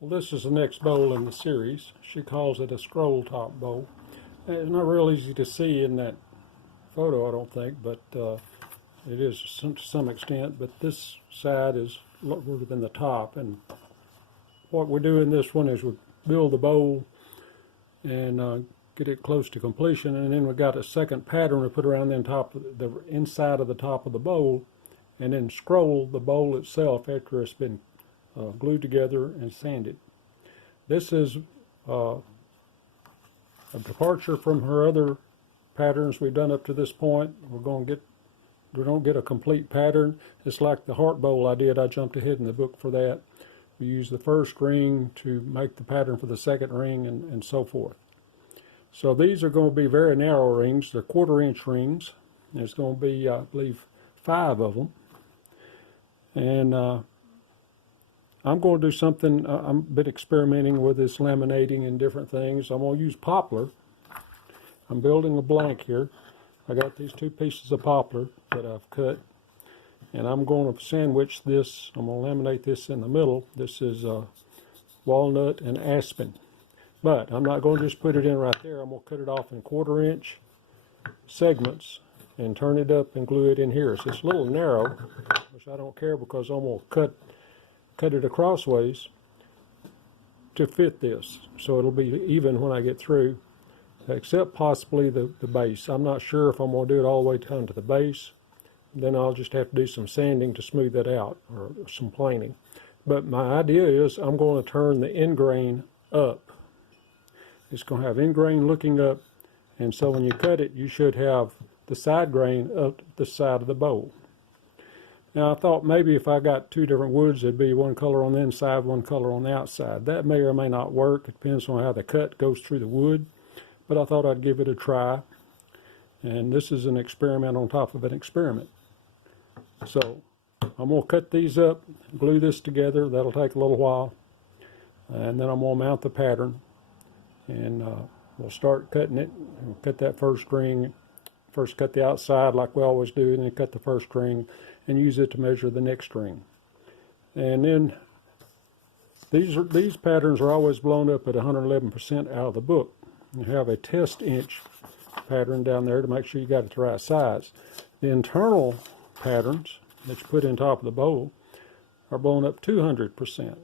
Well, this is the next bowl in the series. She calls it a scroll top bowl. It's not real easy to see in that photo, I don't think, but it is to some extent. But this side is lower than the top, and what we do in this one is we build the bowl and get it close to completion, and then we got a second pattern we put around the inside of the top of the bowl, and then scroll the bowl itself after it's been glued together and sanded. This is a departure from her other patterns we've done up to this point. We don't get a complete pattern. It's like the heart bowl I did. I jumped ahead in the book for that. We use the first ring to make the pattern for the second ring, and so forth. So these are going to be very narrow rings. They're 1/4 inch rings. There's going to be, I believe, 5 of them. And I'm going to do something, I'm a bit experimenting with this laminating and different things. I'm going to use poplar. I'm building a blank here. I got these 2 pieces of poplar that I've cut, and I'm going to sandwich this. I'm going to laminate this in the middle. This is walnut and aspen. But I'm not going to just put it in right there. I'm going to cut it off in 1/4 inch segments and turn it up and glue it in here. So it's a little narrow, which I don't care because I'm going to cut it acrossways to fit this, so it'll be even when I get through, except possibly the base. I'm not sure if I'm going to do it all the way down to the base. Then I'll just have to do some sanding to smooth that out, or some planing. But my idea is I'm going to turn the end grain up. It's going to have end grain looking up, and so when you cut it, you should have the side grain up the side of the bowl. Now, I thought maybe if I got 2 different woods, it'd be one color on the inside, one color on the outside. That may or may not work. It depends on how the cut goes through the wood. But I thought I'd give it a try. And this is an experiment on top of an experiment. So I'm going to cut these up, glue this together. That'll take a little while. And then I'm going to mount the pattern. And we'll start cutting it. We'll cut that first ring. First cut the outside like we always do, and then cut the first ring and use it to measure the next ring. And then these patterns are always blown up at 111% out of the book. You have a test inch pattern down there to make sure you got it the right size. The internal patterns that you put in top of the bowl are blown up 200%.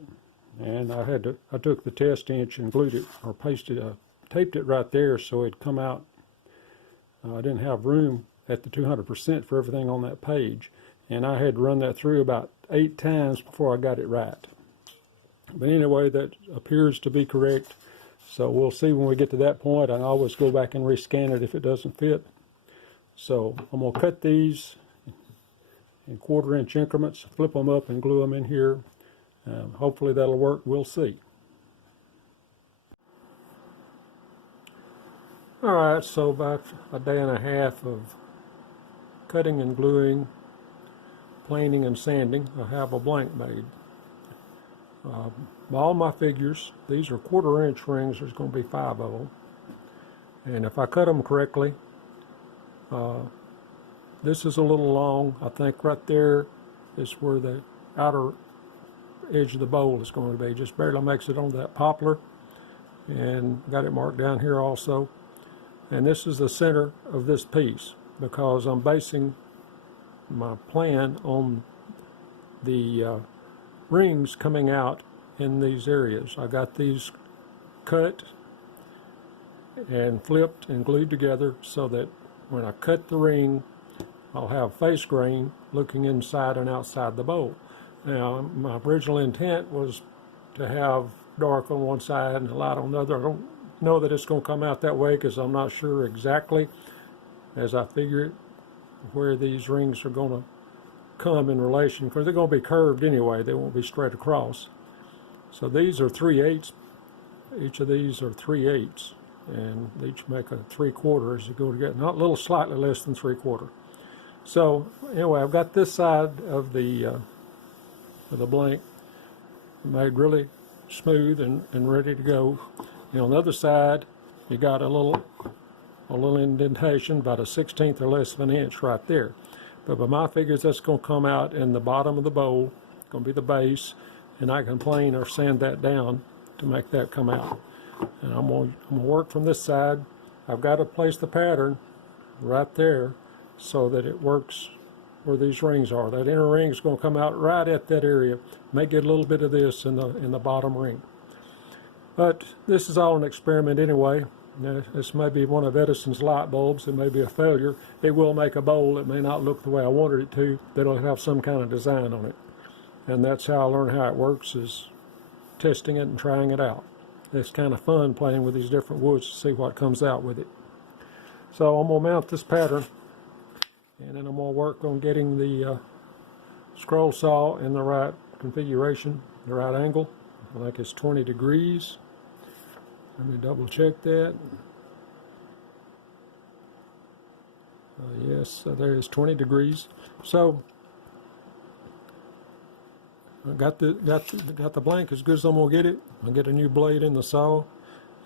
And I took the test inch and glued it, or taped it right there so it'd come out. I didn't have room at the 200% for everything on that page, and I had to run that through about 8 times before I got it right. But anyway, that appears to be correct, so we'll see when we get to that point. I always go back and rescan it if it doesn't fit. So I'm going to cut these in 1/4 inch increments, flip them up and glue them in here. Hopefully that'll work. We'll see. Alright, so about a day and a half of cutting and gluing, planing and sanding, I have a blank made. All my figures, these are 1/4 inch rings. There's going to be 5 of them. And if I cut them correctly, this is a little long. I think right there is where the outer edge of the bowl is going to be. Just barely makes it on that poplar. And got it marked down here also. And this is the center of this piece, because I'm basing my plan on the rings coming out in these areas. I got these cut and flipped and glued together so that when I cut the ring, I'll have face grain looking inside and outside the bowl. Now, my original intent was to have dark on one side and light on the other. I don't know that it's going to come out that way because I'm not sure exactly, as I figure it, where these rings are going to come in relation, because they're going to be curved anyway. They won't be straight across. So these are 3/8. Each of these are 3/8, and each make a 3/4 as you go together. Not a little, slightly less than 3/4. So anyway, I've got this side of the blank made really smooth and ready to go. And on the other side, you got a little indentation, about a 1/16 or less of an inch right there. But by my figures, that's going to come out in the bottom of the bowl. It's going to be the base, and I can plane or sand that down to make that come out. And I'm going to work from this side. I've got to place the pattern right there so that it works where these rings are. That inner ring is going to come out right at that area. May get a little bit of this in the bottom ring. But this is all an experiment anyway. This may be one of Edison's light bulbs. It may be a failure. It will make a bowl. It may not look the way I wanted it to, but it'll have some kind of design on it. And that's how I learn how it works, is testing it and trying it out. It's kind of fun playing with these different woods to see what comes out with it. So I'm going to mount this pattern, and then I'm going to work on getting the scroll saw in the right configuration, the right angle. I think it's 20 degrees. Let me double check that. Yes, there is 20 degrees. So I got the blank as good as I'm going to get it. I'll get a new blade in the saw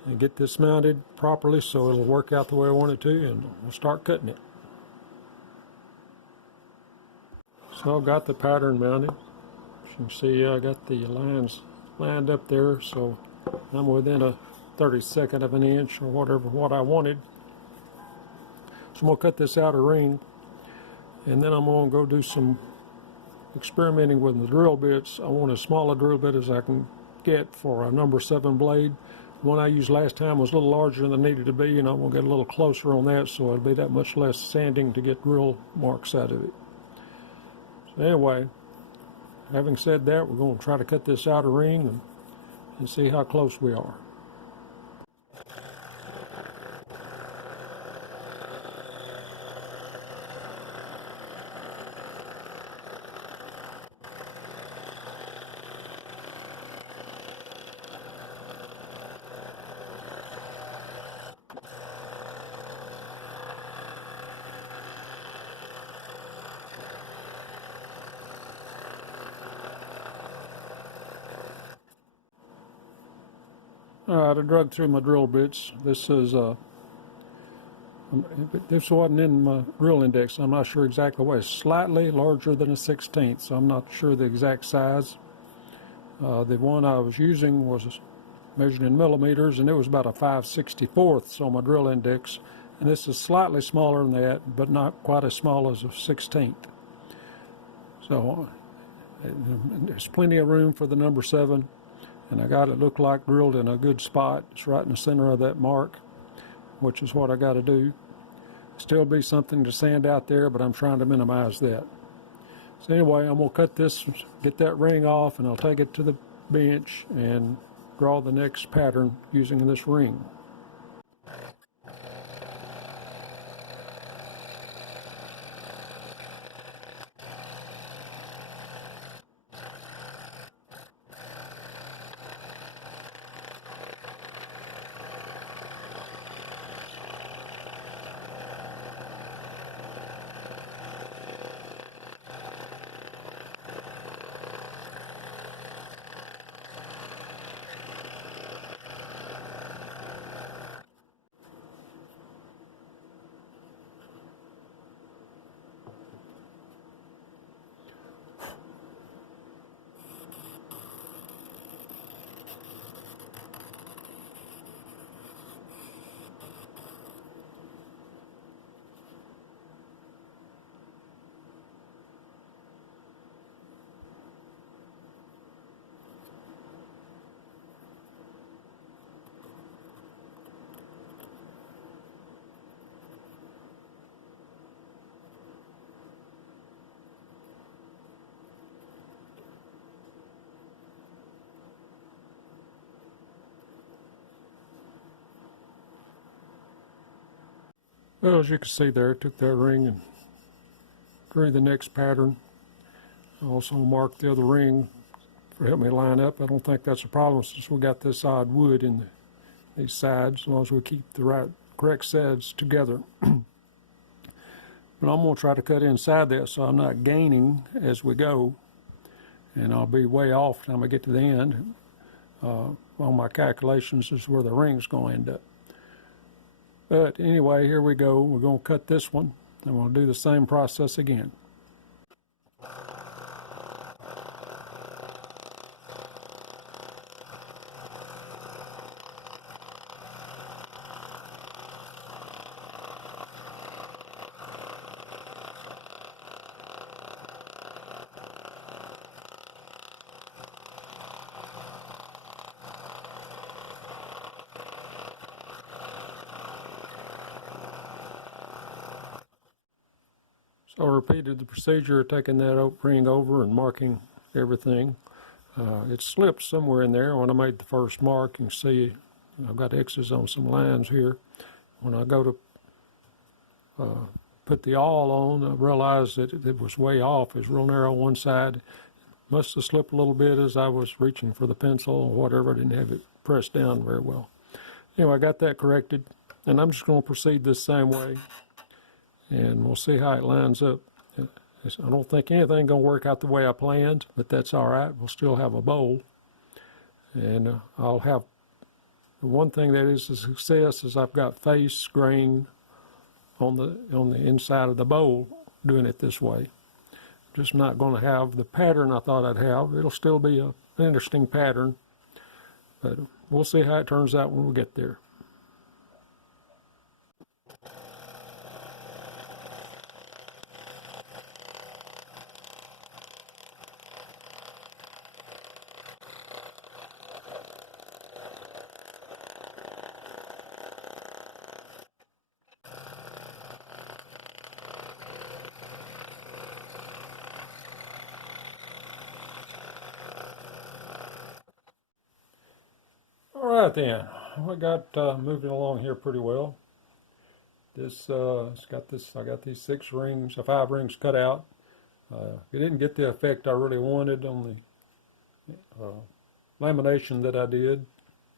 and get this mounted properly so it'll work out the way I want it to, and we'll start cutting it. So I've got the pattern mounted. As you can see, I got the lines lined up there, so I'm within a 32nd of an inch or whatever what I wanted. So I'm going to cut this outer ring, and then I'm going to go do some experimenting with the drill bits. I want as small a drill bit as I can get for a number 7 blade. The one I used last time was a little larger than it needed to be, and I'm going to get a little closer on that so it'll be that much less sanding to get drill marks out of it. So anyway, having said that, we're going to try to cut this outer ring and see how close we are. Alright, I drug through my drill bits. This wasn't in my drill index. I'm not sure exactly what. It's slightly larger than a 16th, so I'm not sure the exact size. The one I was using was measured in millimeters, and it was about a 5/64 on my drill index. And this is slightly smaller than that, but not quite as small as a 16th. So there's plenty of room for the number 7. And I got it look like drilled in a good spot. It's right in the center of that mark, which is what I got to do. Still be something to sand out there, but I'm trying to minimize that. So anyway, I'm going to cut this, get that ring off, and I'll take it to the bench and draw the next pattern using this ring. Well, as you can see there, I took that ring and drew the next pattern. I also marked the other ring for help me line up. I don't think that's a problem since we got this odd wood in these sides, as long as we keep the correct sides together. But I'm going to try to cut inside that so I'm not gaining as we go, and I'll be way off by the time I get to the end. On my calculations is where the ring's going to end up. But anyway, here we go. We're going to cut this one, and we'll do the same process again. So I repeated the procedure, taking that oak ring over and marking everything. It slipped somewhere in there. When I made the first mark, you can see I've got X's on some lines here. When I go to put the awl on, I realized that it was way off. It was real narrow on one side. Must have slipped a little bit as I was reaching for the pencil or whatever. I didn't have it pressed down very well. Anyway, I got that corrected, and I'm just going to proceed this same way, and we'll see how it lines up. I don't think anything going to work out the way I planned, but that's all right. We'll still have a bowl, and I'll have the one thing that is a success is I've got face grain on the inside of the bowl doing it this way. Just not going to have the pattern I thought I'd have. It'll still be an interesting pattern, but we'll see how it turns out when we get there. All right then, we got moving along here pretty well. This I got these 6 rings, 5 rings cut out. It didn't get the effect I really wanted on the lamination that I did,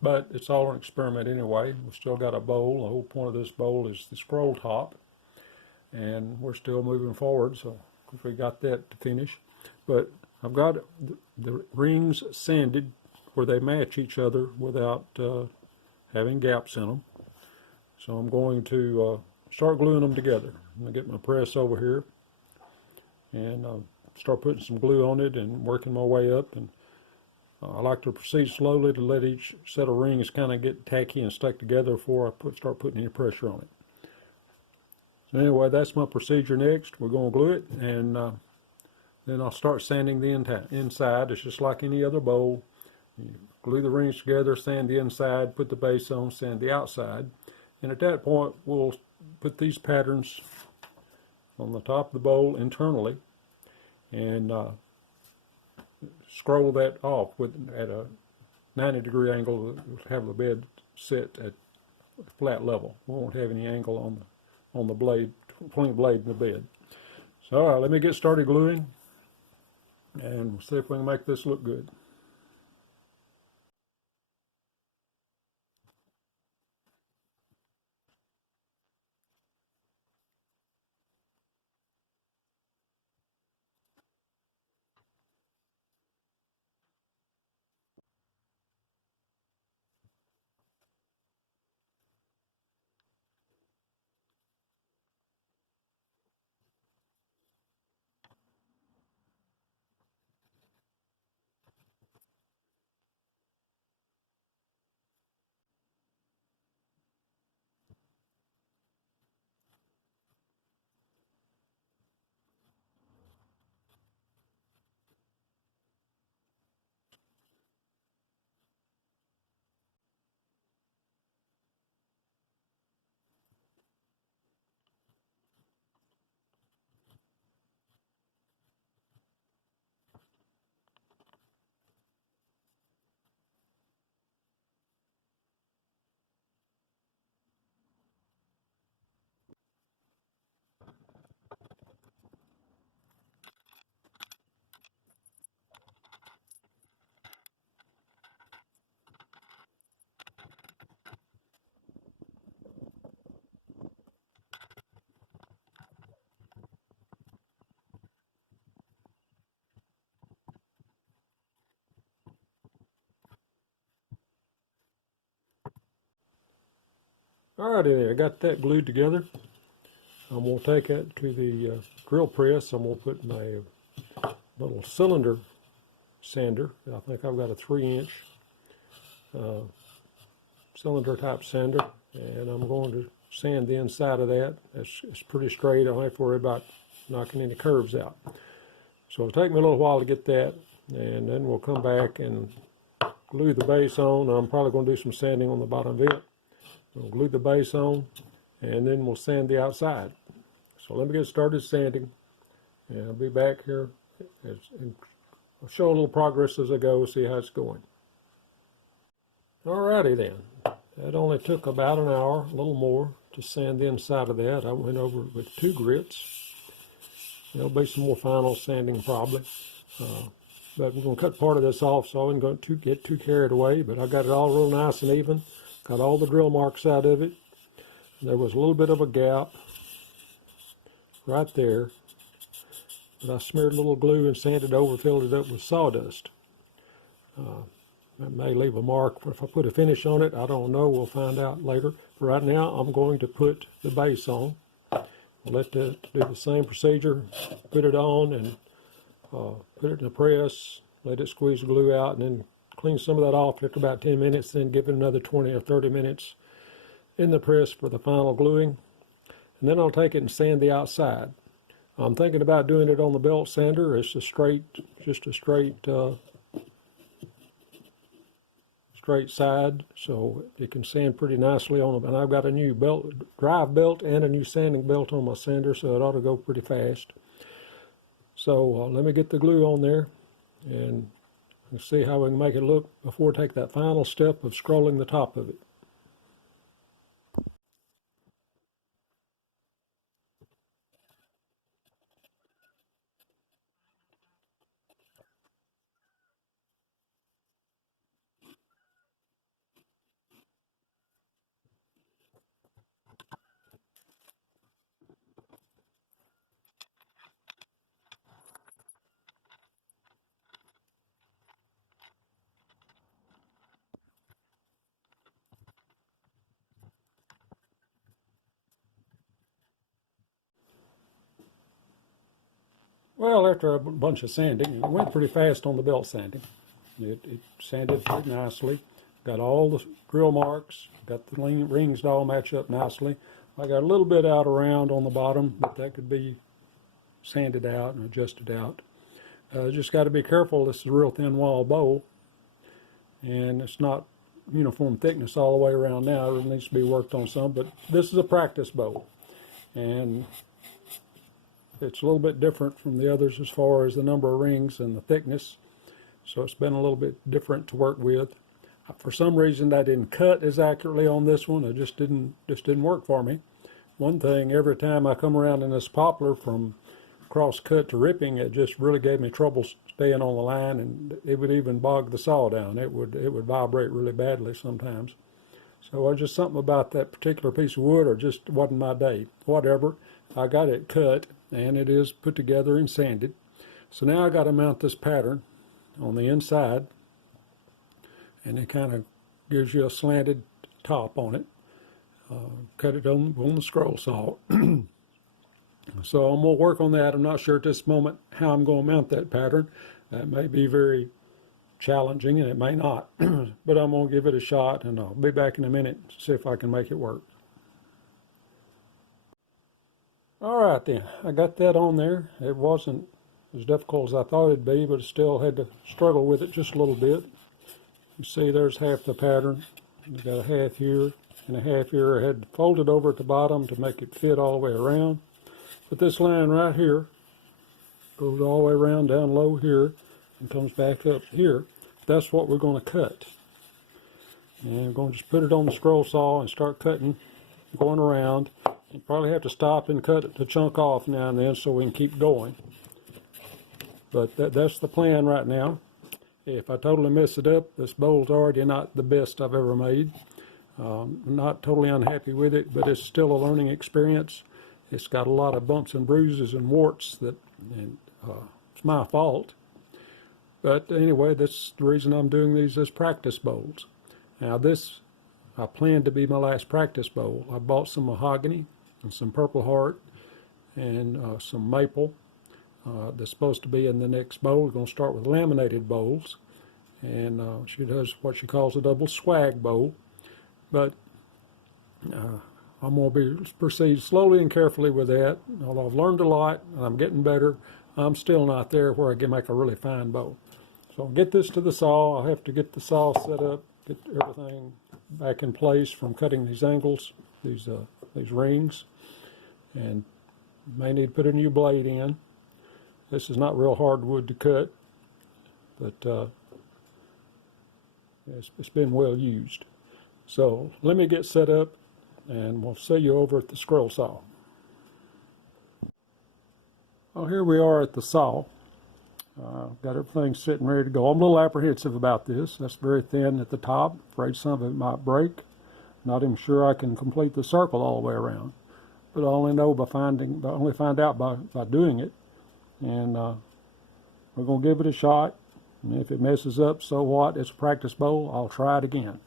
but it's all an experiment anyway. We still got a bowl. The whole point of this bowl is the scroll top, and we're still moving forward, so we got that to finish. But I've got the rings sanded where they match each other without having gaps in them. So I'm going to start gluing them together. I'm going to get my press over here and start putting some glue on it and working my way up. And I like to proceed slowly to let each set of rings kind of get tacky and stuck together before I start putting any pressure on it. So anyway, that's my procedure next. We're going to glue it, and then I'll start sanding the inside. It's just like any other bowl. You glue the rings together, sand the inside, put the base on, sand the outside. And at that point, we'll put these patterns on the top of the bowl internally and scroll that off at a 90-degree angle to have the bed sit at flat level. We won't have any angle on the blade, between the blade and the bed. So all right, let me get started gluing and see if we can make this look good. Alrighty, I got that glued together. I'm going to take it to the drill press. I'm going to put my little cylinder sander. I think I've got a 3-inch cylinder type sander, and I'm going to sand the inside of that. It's pretty straight. I don't have to worry about knocking any curves out. So it'll take me a little while to get that, and then we'll come back and glue the base on. I'm probably going to do some sanding on the bottom of it. We'll glue the base on, and then we'll sand the outside. So let me get started sanding, And I'll be back here and I'll show a little progress as I go, see how it's going. Alrighty then. That only took about an hour, a little more, to sand the inside of that. I went over it with 2 grits. There'll be some more final sanding probably. But we're going to cut part of this off, so I wasn't going to get too carried away. But I got it all real nice and even. Got all the drill marks out of it. There was a little bit of a gap right there. But I smeared a little glue and sanded over, filled it up with sawdust. That may leave a mark. If I put a finish on it, I don't know. We'll find out later. But right now, I'm going to put the base on. Let that do the same procedure. Put it on and put it in the press. Let it squeeze the glue out, and then clean some of that off after about 10 minutes. Then give it another 20 or 30 minutes in the press for the final gluing. And then I'll take it and sand the outside. I'm thinking about doing it on the belt sander. It's just a straight side, so it can sand pretty nicely on them. And I've got a new drive belt and a new sanding belt on my sander, so it ought to go pretty fast. So let me get the glue on there and see how we can make it look before I take that final step of scrolling the top of it. Well, after a bunch of sanding, it went pretty fast on the belt sanding. It sanded pretty nicely. Got all the drill marks, got the rings all match up nicely. I got a little bit out around on the bottom, but that could be sanded out and adjusted out. Just got to be careful. This is a real thin wall bowl, and it's not uniform thickness all the way around now. It needs to be worked on some, but this is a practice bowl, and it's a little bit different from the others as far as the number of rings and the thickness, so it's been a little bit different to work with. For some reason, I didn't cut as accurately on this one. It just didn't work for me. One thing, every time I come around in this poplar from cross cut to ripping, it just really gave me trouble staying on the line, and it would even bog the saw down. It would vibrate really badly sometimes. So it was just something about that particular piece of wood, or just wasn't my day. Whatever, I got it cut, and it is put together and sanded. So now I got to mount this pattern on the inside, and it kind of gives you a slanted top on it. Cut it on the scroll saw. So I'm going to work on that. I'm not sure at this moment how I'm going to mount that pattern. That may be very challenging, and it may not. But I'm going to give it a shot, and I'll be back in a minute to see if I can make it work. All right then, I got that on there. It wasn't as difficult as I thought it'd be, but I still had to struggle with it just a little bit. You see there's half the pattern. I've got a half here and a half here. I had folded over at the bottom to make it fit all the way around. But this line right here goes all the way around down low here and comes back up here. That's what we're going to cut. And I'm going to just put it on the scroll saw and start cutting, going around. You probably have to stop and cut the chunk off now and then so we can keep going. But that's the plan right now. If I totally mess it up, this bowl's already not the best I've ever made. I'm not totally unhappy with it, but it's still a learning experience. It's got a lot of bumps and bruises and warts it's my fault. But anyway, that's the reason I'm doing these as practice bowls. Now this, I plan to be my last practice bowl. I bought some mahogany and some purple heart and some maple. That's supposed to be in the next bowl. We're going to start with laminated bowls, and she does what she calls a double swag bowl. But I'm going to proceed slowly and carefully with that. Although I've learned a lot and I'm getting better, I'm still not there where I can make a really fine bowl. So I'll get this to the saw. I'll have to get the saw set up, get everything back in place from cutting these angles, these rings, and may need to put a new blade in. This is not real hard wood to cut, but it's been well used. So let me get set up and we'll see you over at the scroll saw. Well, here we are at the saw. Got everything sitting ready to go. I'm a little apprehensive about this. That's very thin at the top. Afraid some of it might break. Not even sure I can complete the circle all the way around. But I only know only find out by doing it. And we're going to give it a shot. And if it messes up, so what? It's a practice bowl. I'll try it again.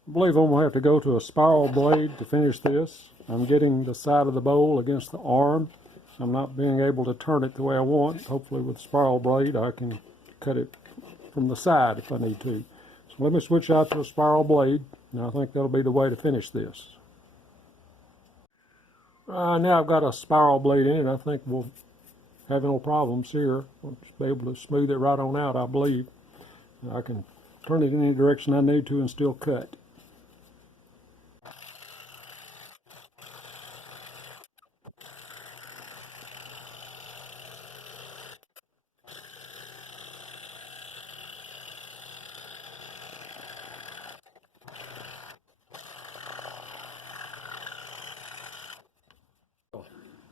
I believe I'm going to have to go to a spiral blade to finish this. I'm getting the side of the bowl against the arm. I'm not being able to turn it the way I want. Hopefully with the spiral blade I can cut it from the side if I need to. So let me switch out to a spiral blade, and I think that'll be the way to finish this. Now I've got a spiral blade in it. I think we'll have no problems here. We'll just be able to smooth it right on out, I believe. I can turn it in any direction I need to and still cut.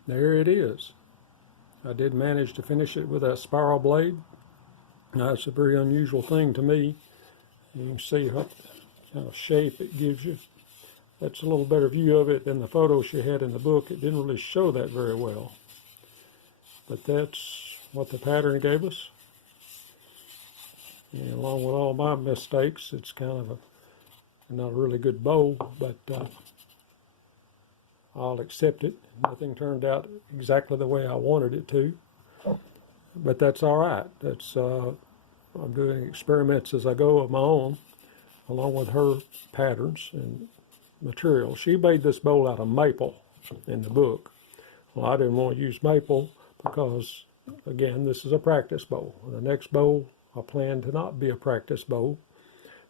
There it is. I did manage to finish it with a spiral blade. Now, it's a very unusual thing to me. You can see what kind of shape it gives you. That's a little better view of it than the photos she had in the book. It didn't really show that very well. But that's what the pattern gave us. And along with all my mistakes, it's kind of not a really good bowl, but I'll accept it. Nothing turned out exactly the way I wanted it to, but that's all right. I'm doing experiments as I go of my own, along with her patterns and materials. She made this bowl out of maple in the book. Well, I didn't want to use maple because, again, this is a practice bowl. The next bowl I plan to not be a practice bowl,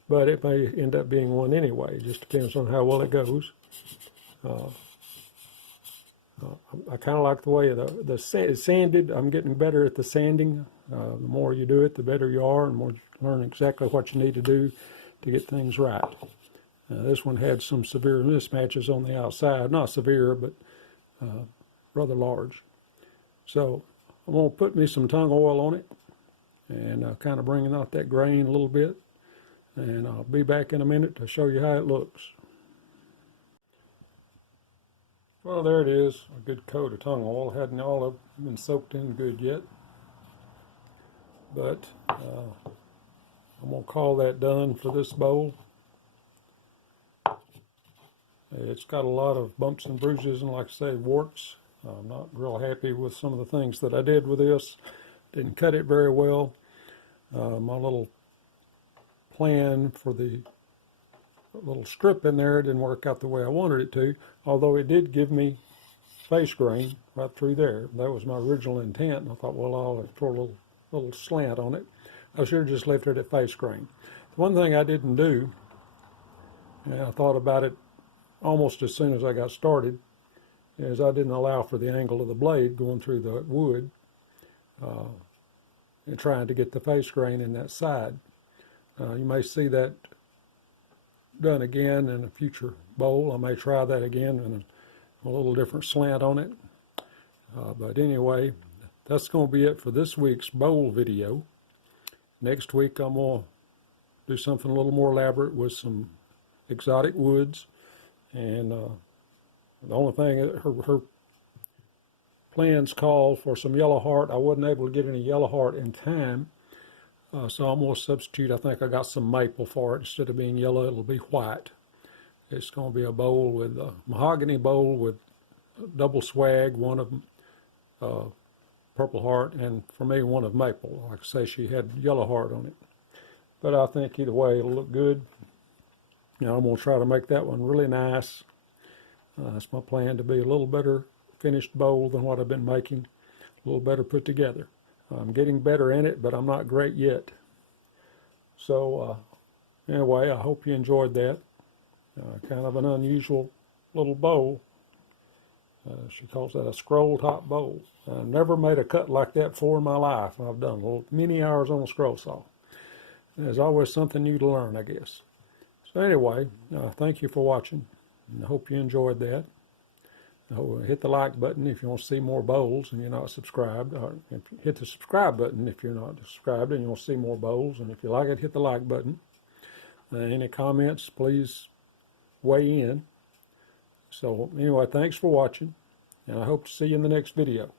but it may end up being one anyway. It just depends on how well it goes. I kind of like the way it's sanded. I'm getting better at the sanding. The more you do it, the better you are, and the more you learn exactly what you need to do to get things right. This one had some severe mismatches on the outside. Not severe, but rather large. So I'm going to put me some tung oil on it and kind of bringing out that grain a little bit. And I'll be back in a minute to show you how it looks. Well, there it is, a good coat of tung oil. Hadn't all of it been soaked in good yet. But I'm going to call that done for this bowl. It's got a lot of bumps and bruises and, like I say, warts. I'm not real happy with some of the things that I did with this. Didn't cut it very well. My little plan for the little strip in there didn't work out the way I wanted it to, although it did give me face grain right through there. That was my original intent, and I thought, well, I'll throw a little slant on it. I should have just left it at face grain. The one thing I didn't do, and I thought about it almost as soon as I got started, is I didn't allow for the angle of the blade going through the wood and trying to get the face grain in that side. You may see that done again in a future bowl. I may try that again and a little different slant on it. But anyway, that's going to be it for this week's bowl video. Next week I'm going to do something a little more elaborate with some exotic woods. And the only thing, her plans call for some yellow heart. I wasn't able to get any yellow heart in time So I'm going to substitute, I think I got some maple for it. Instead of being yellow, it'll be white. It's going to be a bowl with a mahogany bowl with double swag, one of Purple Heart, and for me, one of maple. Like I say, she had yellow heart on it. But I think either way, it'll look good. Now I'm going to try to make that one really nice. That's my plan, to be a little better finished bowl than what I've been making. A little better put together. I'm getting better in it, but I'm not great yet. So anyway, I hope you enjoyed that. Kind of an unusual little bowl. She calls that a scroll top bowl. I've never made a cut like that before in my life. I've done many hours on a scroll saw. There's always something new to learn, I guess. So anyway, thank you for watching. I hope you enjoyed that. Hit the like button if you want to see more bowls and you're not subscribed. Or hit the subscribe button if you're not subscribed and you want to see more bowls. And if you like it, hit the like button. Any comments, please weigh in. So anyway, thanks for watching, and I hope to see you in the next video.